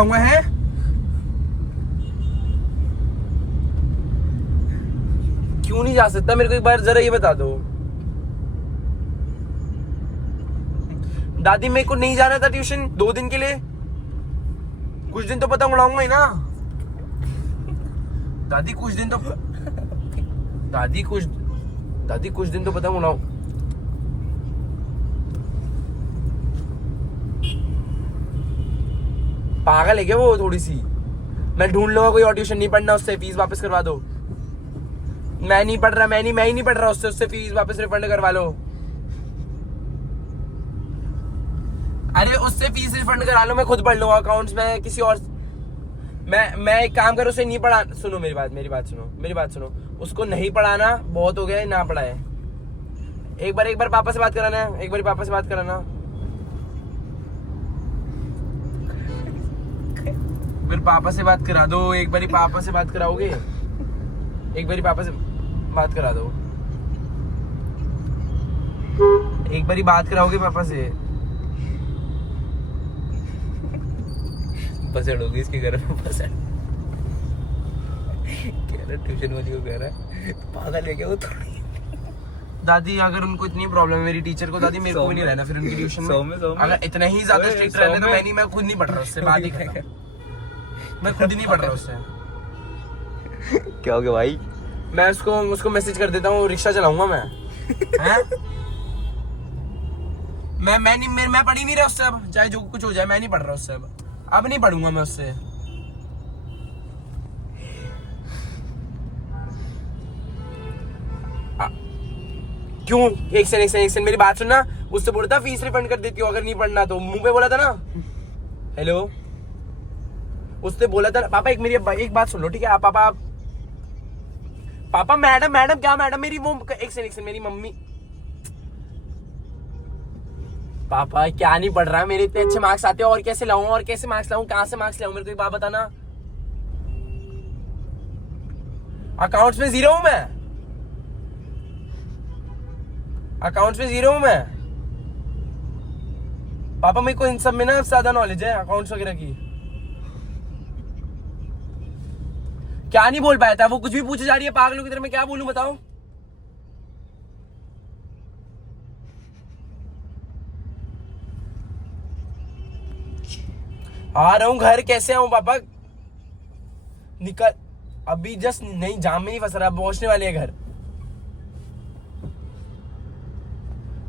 जाऊंगा है? क्यों नहीं जा सकता? मेरे को एक बार जरा ये बता दो। दादी मेरे को नहीं जाना था ट्यूशन 2 दिन के लिए। कुछ दिन तो पतंग उड़ाऊंगा ही ना। दादी कुछ दिन तो पतंग उड़ाऊं। पागल है क्या वो थोड़ी सी? मैं ढूंढ लूंगा कोई और ट्यूशन। नहीं पढ़ना उससे, फीस वापस करवा दो। मैं ही नहीं पढ़ रहा उससे फीस वापस रिफंड करवा लो। अरे उससे फीस रिफंड करा लो, मैं खुद पढ़ लूंगा अकाउंट्स में किसी और। मैं एक काम करूँ, उसे नहीं पढ़ा। सुनो मेरी बात सुनो। उसको नहीं पढ़ाना, बहुत हो गया ना पढ़ाए। एक बार पापा से बात कराना। फिर पापा से बात करा दो। एक बार पापा से बात कराओगे? एक बार पापा से बात करा दो। एक बार बात कराओगे पापा से? पसड़ होगी इसके घर में, पसड़। कह रहा ट्यूशन वाली को कह रहा है पागल है क्या वो थोड़ी। दादी अगर उनको इतनी प्रॉब्लम है मेरी टीचर को, दादी मेरे को भी नहीं रहना फिर उनकी ट्यूशन में। अगर इतना ही ज्यादा स्ट्रिक्ट रहने तो मैं खुद नहीं पढ़ रहा उससे। बात ही कर, मैं खुद ही नहीं पढ़ रहा उससे। क्या हो गया भाई? मैं उसको मैसेज कर देता हूँ, रिक्शा चलाऊंगा मैं। हैं? मैं पढ़ ही नहीं रहा उससे अब, चाहे जो कुछ हो जाए। मैं नहीं पढ़ रहा उससे अब नहीं पढ़ूंगा मैं उससे। क्यों? एक सेकंड मेरी बात सुनना। उससे बोला था फीस रिफंड कर देती हो अगर नहीं पढ़ना तो। मुंह पे बोला था ना। हेलो, उसने बोला था पापा। मेरी एक बात सुन लो, ठीक है? आप पापा मैडम क्या मैडम? मेरी वो एक सेकंड मेरी मम्मी। पापा क्या नहीं पढ़ रहा? मेरे इतने अच्छे मार्क्स आते हैं, और कैसे लाऊं? कहां से मार्क्स लाऊं? मेरे को एक बात बताना। अकाउंट्स में 0 हूं मैं। पापा मेरे को इन सब में ना ज्यादा नॉलेज है, अकाउंट्स वगैरह की। क्या नहीं बोल पाया था? वो कुछ भी पूछे जा रही है पागलों की तरह। मैं क्या बोलूं बताओ? आ रहा हूँ घर। कैसे आऊं पापा? निकल अभी जस्ट नहीं, जाम में नहीं फंस रहा, पहुंचने वाले हैं घर।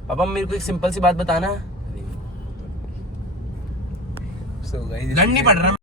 पापा मेरे को एक सिंपल सी बात बताना। सो गाइस, नहीं पढ़ रहा।